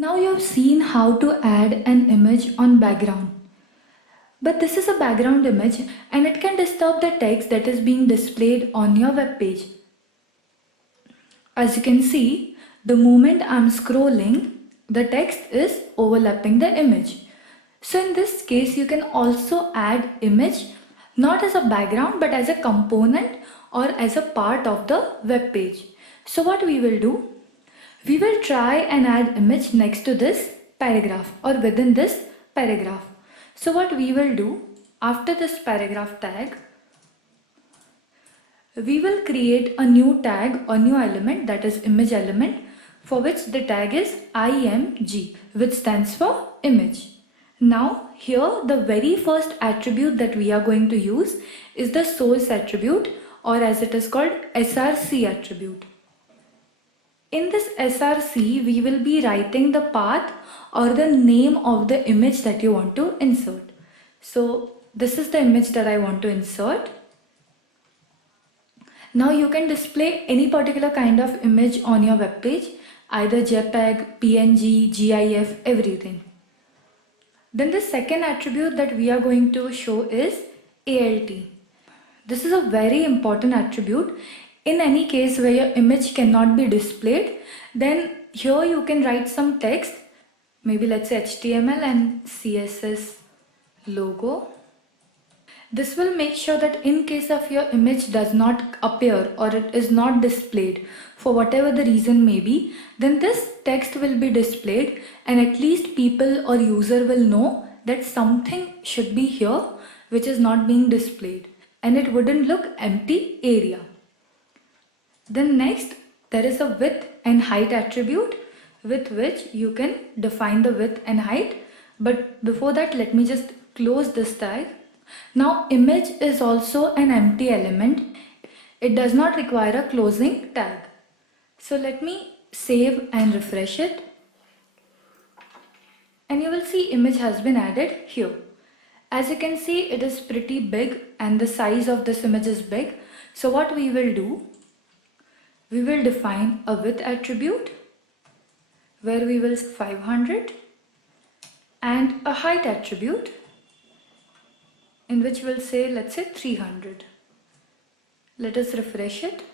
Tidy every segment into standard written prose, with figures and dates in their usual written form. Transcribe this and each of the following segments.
Now you have seen how to add an image on background. But this is a background image and it can disturb the text that is being displayed on your web page. As you can see, the moment I'm scrolling, the text is overlapping the image. So in this case, you can also add image not as a background but as a component or as a part of the web page. So what we will do, we will try and add image next to this paragraph or within this paragraph. So what we will do, after this paragraph tag, we will create a new tag or new element, that is image element, for which the tag is img, which stands for image. Now here the very first attribute that we are going to use is the source attribute, or as it is called, src attribute. In this src, we will be writing the path or the name of the image that you want to insert. So this is the image that I want to insert. Now you can display any particular kind of image on your web page, either JPEG, PNG, GIF, everything. Then the second attribute that we are going to show is ALT. This is a very important attribute. In any case where your image cannot be displayed, then here you can write some text, maybe let's say HTML and CSS logo. This will make sure that in case of your image does not appear or it is not displayed for whatever the reason may be, then this text will be displayed and at least people or user will know that something should be here which is not being displayed, and it wouldn't look empty area. Then next, there is a width and height attribute with which you can define the width and height. But before that, let me just close this tag. Now image is also an empty element. It does not require a closing tag. So let me save and refresh it. And you will see image has been added here. As you can see, it is pretty big and the size of this image is big. So what we will do, we will define a width attribute where we will 500 and a height attribute in which we'll say, let's say 300. Let us refresh it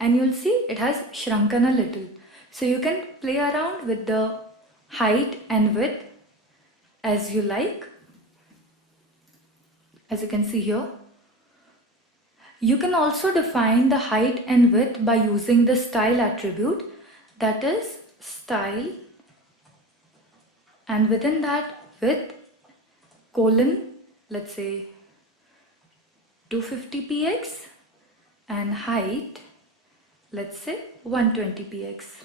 and you'll see it has shrunken a little. So you can play around with the height and width as you like. As you can see here, you can also define the height and width by using the style attribute, that is style, and within that width colon, let's say 250px, and height, let's say 120px,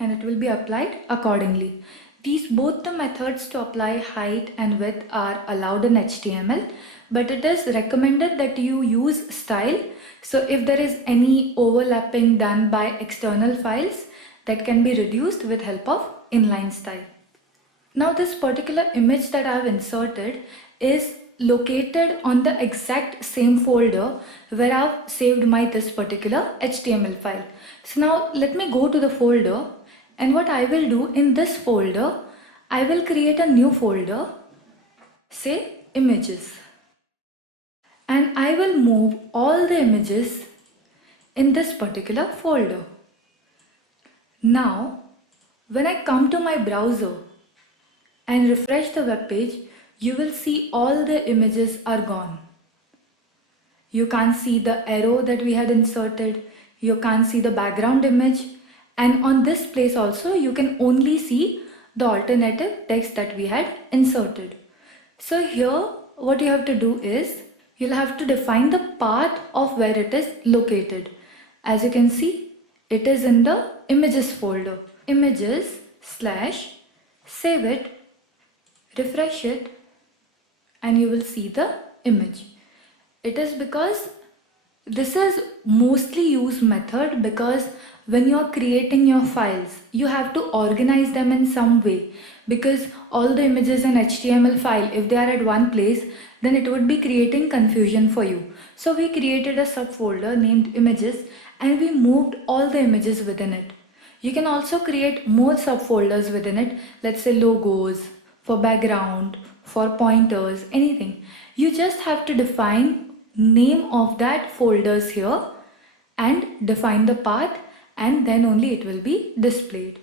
and it will be applied accordingly. These both the methods to apply height and width are allowed in HTML, but it is recommended that you use style. So if there is any overlapping done by external files, that can be reduced with help of inline style. Now this particular image that I have inserted is located on the exact same folder where I have saved my this particular HTML file. So now let me go to the folder, and what I will do in this folder, I will create a new folder, say images, and I will move all the images in this particular folder. Now when I come to my browser and refresh the web page, you will see all the images are gone. You can't see the arrow that we had inserted, you can't see the background image, and on this place also you can only see the alternative text that we had inserted. So here what you have to do is, you'll have to define the path of where it is located. As you can see, it is in the images folder. Images slash, save it, refresh it, and you will see the image. It is because this is mostly used method because when you are creating your files, you have to organize them in some way, because all the images in HTML file, if they are at one place, then it would be creating confusion for you. So we created a subfolder named images and we moved all the images within it. You can also create more subfolders within it, let's say logos, for background, for pointers, anything. You just have to define name of that folders here and define the path, and then only it will be displayed.